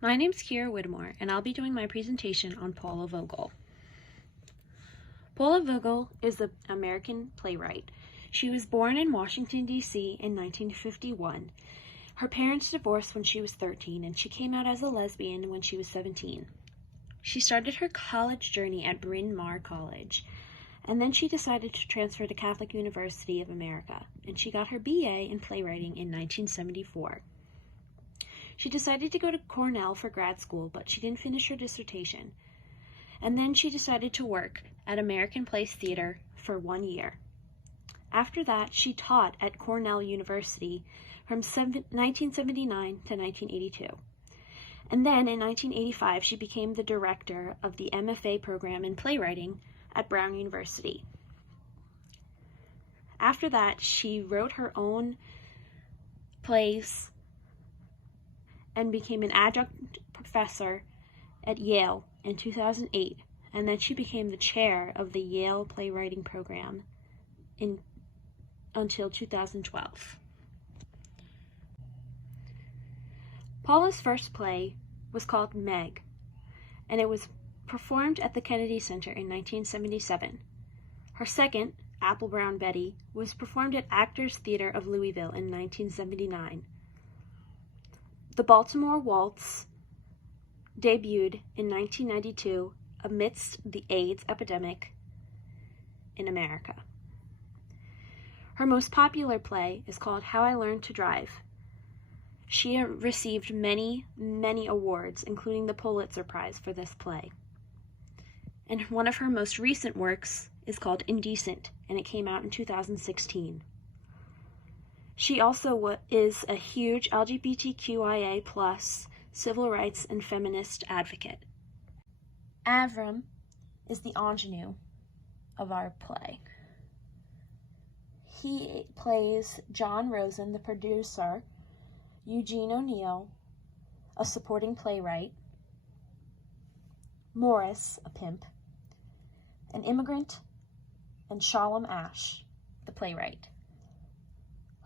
My name's Kira Whittemore, and I'll be doing my presentation on Paula Vogel. Paula Vogel is an American playwright. She was born in Washington, D.C. in 1951. Her parents divorced when she was 13, and she came out as a lesbian when she was 17. She started her college journey at Bryn Mawr College, and then she decided to transfer to Catholic University of America, and she got her BA in playwriting in 1974. She decided to go to Cornell for grad school, but she didn't finish her dissertation. And then she decided to work at American Place Theater for 1 year. After that, she taught at Cornell University from 1979 to 1982. And then in 1985, she became the director of the MFA program in playwriting at Brown University. After that, she wrote her own plays and became an adjunct professor at Yale in 2008, and then she became the chair of the Yale playwriting program until 2012. Paula's first play was called Meg, and it was performed at the Kennedy Center in 1977. Her second, Apple Brown Betty, was performed at Actors Theater of Louisville in 1979. The Baltimore Waltz debuted in 1992 amidst the AIDS epidemic in America. Her most popular play is called How I Learned to Drive. She received many, many awards, including the Pulitzer Prize for this play. And one of her most recent works is called Indecent, and it came out in 2016. She also is a huge LGBTQIA+ civil rights and feminist advocate. Avram is the ingenue of our play. He plays John Rosen, the producer, Eugene O'Neill, a supporting playwright, Morris, a pimp, an immigrant, and Shalom Ash, the playwright.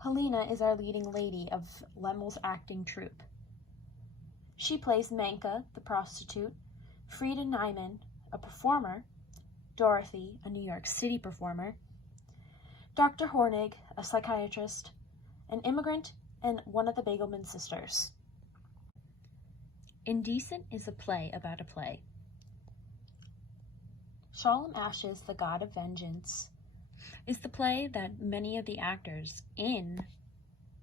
Helena is our leading lady of Lemel's acting troupe. She plays Manka, the prostitute, Frida Nyman, a performer, Dorothy, a New York City performer, Dr. Hornig, a psychiatrist, an immigrant, and one of the Bagelman sisters. Indecent is a play about a play. Shalom Ash's The God of Vengeance is the play that many of the actors in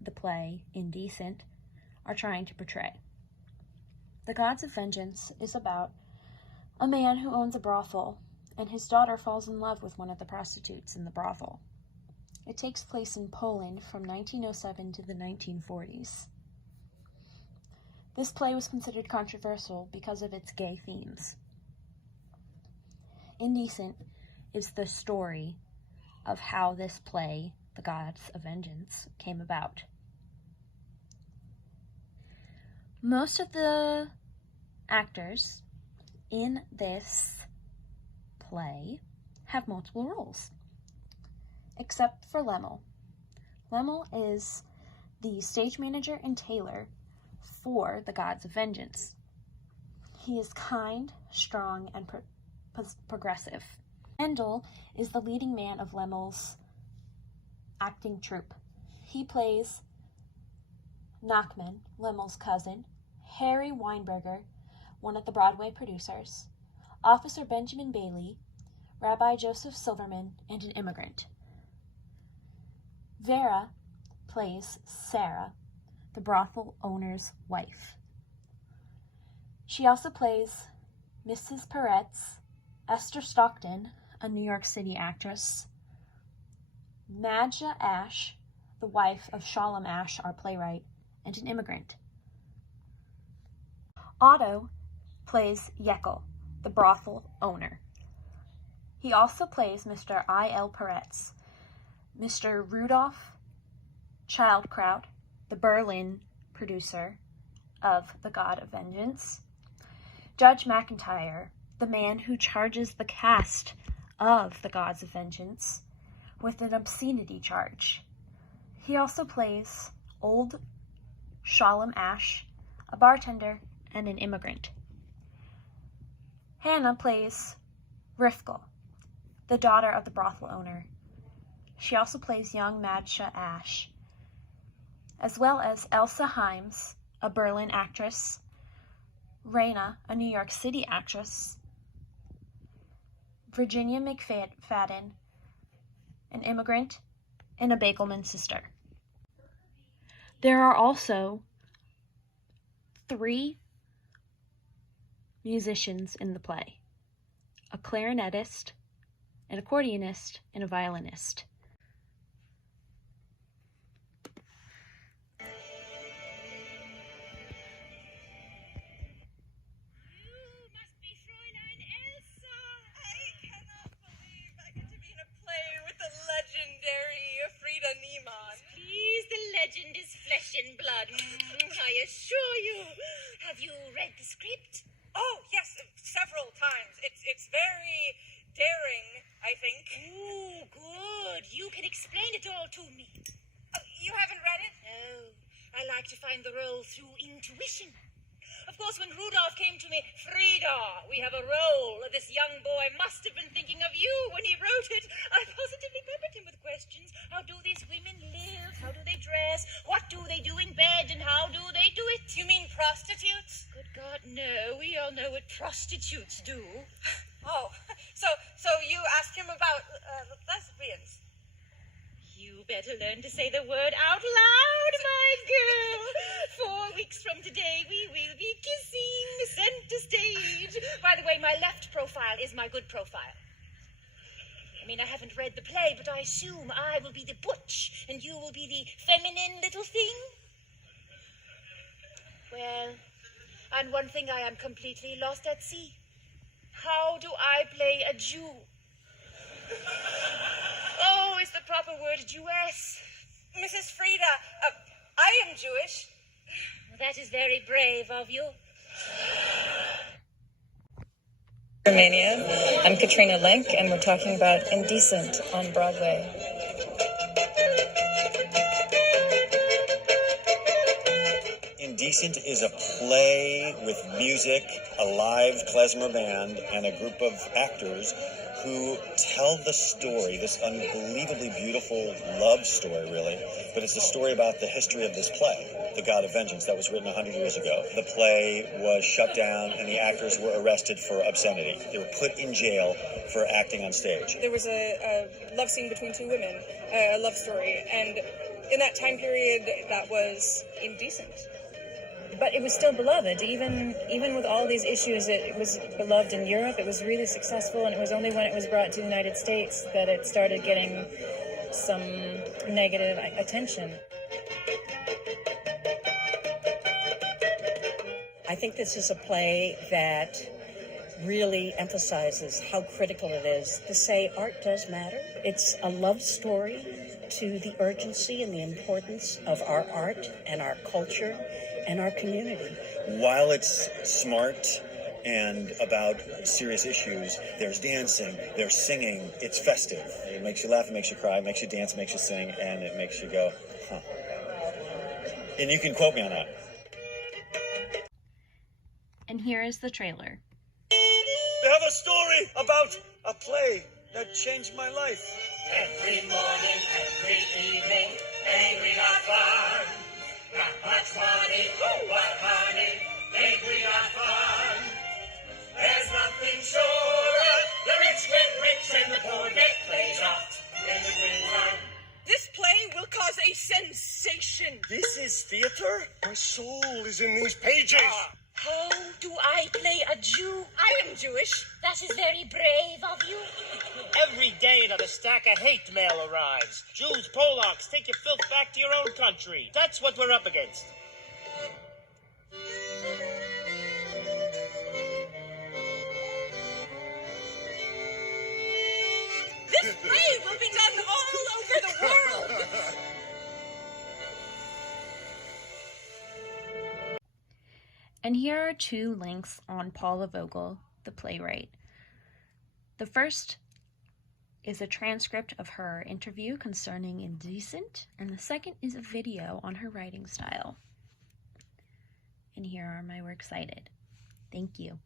the play Indecent are trying to portray. The Gods of Vengeance is about a man who owns a brothel, and his daughter falls in love with one of the prostitutes in the brothel. It takes place in Poland from 1907 to the 1940s. This play was considered controversial because of its gay themes. Indecent is the story of how this play, The Gods of Vengeance, came about. Most of the actors in this play have multiple roles, except for Lemel. Lemel is the stage manager and tailor for The Gods of Vengeance. He is kind, strong, and progressive. Handel is the leading man of Lemel's acting troupe. He plays Nachman, Lemel's cousin, Harry Weinberger, one of the Broadway producers, Officer Benjamin Bailey, Rabbi Joseph Silverman, and an immigrant. Vera plays Sarah, the brothel owner's wife. She also plays Mrs. Peretz, Esther Stockton, a New York City actress, Nadja Ash, the wife of Shalom Ash, our playwright, and an immigrant. Otto plays Yekel, the brothel owner. He also plays Mr. I.L. Peretz, Mr. Rudolph Childkraut, the Berlin producer of The God of Vengeance, Judge McIntyre, the man who charges the cast of The Gods of Vengeance with an obscenity charge. He also plays Old Shalom Ash, a bartender, and an immigrant. Hannah plays Rifkal, the daughter of the brothel owner. She also plays young Madsha Ash, as well as Elsa Himes, a Berlin actress, Raina, a New York City actress, Virginia McFadden, an immigrant, and a Bagelman sister. There are also 3 musicians in the play: a clarinetist, an accordionist, and a violinist. Legend is flesh and blood, I assure you. Have you read the script? Oh, yes, several times. It's very daring, I think. Ooh, good. You can explain it all to me. You haven't read it? No, I like to find the role through intuition. Of course, when Rudolph came to me, Frida, we have a role. This young boy must have been thinking of you when he wrote it. I positively peppered him with questions. How do these women live? How do they dress? What do they do in bed? And how do they do it? You mean prostitutes? Good God, no. We all know what prostitutes do. Oh, so you asked him about lesbians? You better learn to say the word out loud, my girl. 4 weeks from today, we will be kissing center stage. By the way, my left profile is my good profile. I mean, I haven't read the play, but I assume I will be the butch, and you will be the feminine little thing. Well, and one thing I am completely lost at sea. How do I play a Jew? Oh, is the proper word Jewess? Mrs. Frida, I am Jewish. That is very brave of you. Romania. I'm Katrina Lenk, and we're talking about Indecent on Broadway. Indecent is a play with music, a live klezmer band, and a group of actors who tell the story, this unbelievably beautiful love story, really. But it's a story about the history of this play, The God of Vengeance, that was written 100 years ago. The play was shut down, and the actors were arrested for obscenity. They were put in jail for acting on stage. There was a love scene between 2 women, a love story, and in that time period, that was indecent. But it was still beloved, even with all these issues. It was beloved in Europe. It was really successful, and it was only when it was brought to the United States that it started getting some negative attention. I think this is a play that really emphasizes how critical it is to say art does matter. It's a love story to the urgency and the importance of our art and our culture and our community. While it's smart and about serious issues, there's dancing, there's singing, it's festive. It makes you laugh, it makes you cry, it makes you dance, it makes you sing, and it makes you go, huh. And you can quote me on that. And here is the trailer. They have a story about a play that changed my life. Every morning, every evening, angry not fun. Not much money, oh what honey, angry not fun. There's nothing surer, the rich get rich and the poor get played off in the green run. This play will cause a sensation. This is theater? My soul is in these pages. How do I play a Jew? I am Jewish. That is very brave of you. Every day another stack of hate mail arrives. Jews, Polacks, take your filth back to your own country. That's what we're up against. This play will be done all over the world. And here are 2 links on Paula Vogel, the playwright. The first is a transcript of her interview concerning Indecent, and the second is a video on her writing style. and here are my works cited. Thank you.